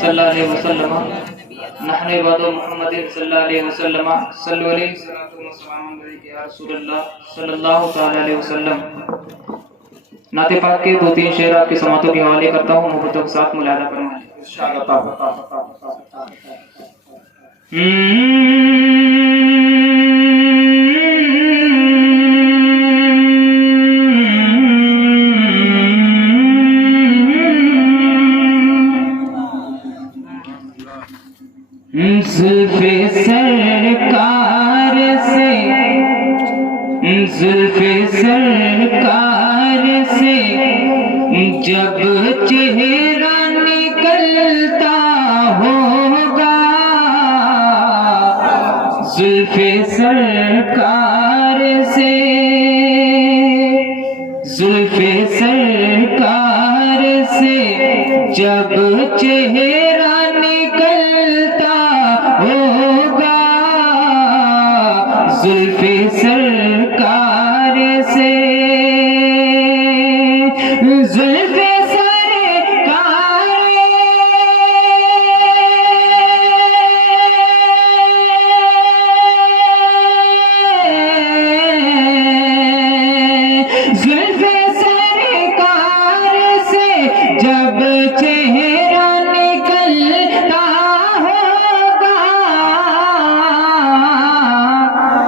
सल्लल्लाहु अलैहि वसल्लम नहनु इबादु मुहम्मदिन सल्लल्लाहु अलैहि वसल्लम सल्लु अलैहि सलातु व सलाम अलैहि या रसूलल्लाह सल्लल्लाहु तआला अलैहि वसल्लम। नाते पाक के दो तीन शेर आपकी समातों के हवाले करता हूँ, मोहब्बतों के साथ मुलादा फरमाएं। जुल्फ़े सरकार से, जुल्फ़े सरकार से जब चेहरा निकलता होगा, जुल्फ़े सरकार से, जुल्फ़े सरकार से जब चेहरा निकलता होगा, जुल्फ़े सरकार से, जुल्फ़े जब चेहरा निकलता होगा,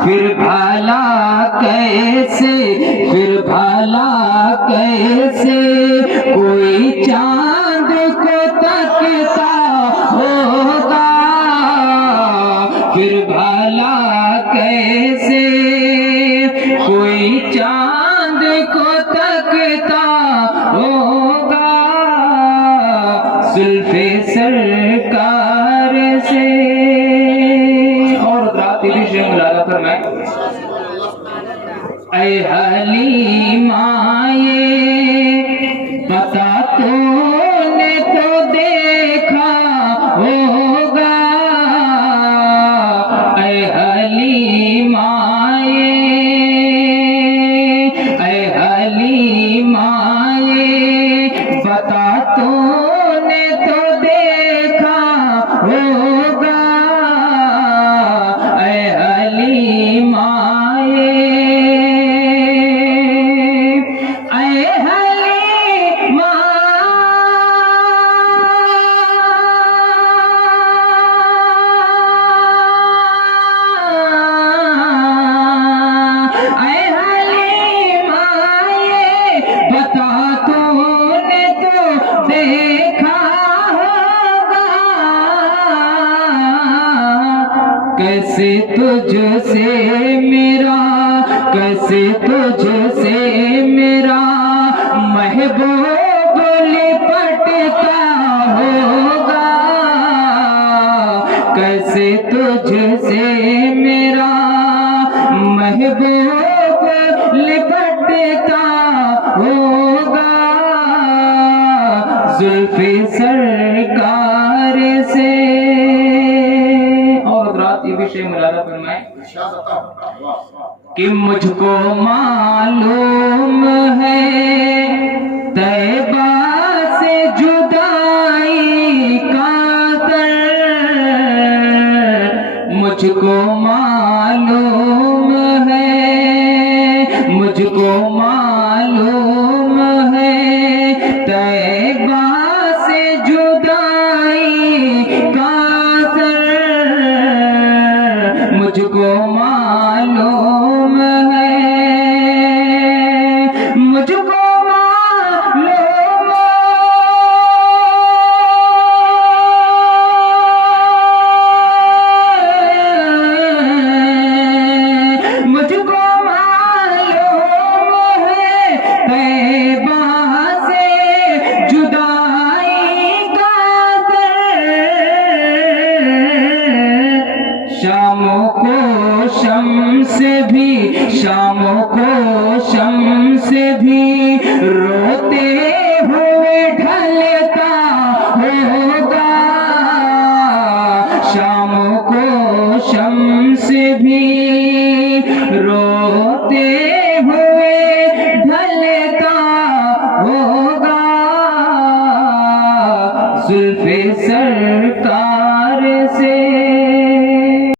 फिर भला कैसे, फिर भला कैसे कोई चांद को तकता होगा, फिर भला कैसे कोई चांद को तकता होगा, जुल्फ़े सरकार से। और रात भी शेर मुलादा फरमाए। ऐ हलीमा ये पता तूने तो देखा होगा, ऐ हलीमा ये, ऐ हलीमा ये बता तूने तो देखा होगा, ऐ हलीमा ये, ऐ हलीमा, ऐ हलीमा ये बता तूने तो देखा होगा, कैसे तुझसे मेरा, कैसे तुझसे मेरा महबूब लिपटता होगा, कैसे तुझसे मेरा महबूब लिपटता होगा, जुल्फ़े सरकार से। और रात ये विषय मुलादा फरमाए कि मुझको मालूम है तैबा से जुदाई का दर्द, मुझको मालूम है, मुझको मालूम है तैबा से जुदाई का दर्द, मुझको मालूम है, मुझको मालूम, सरकार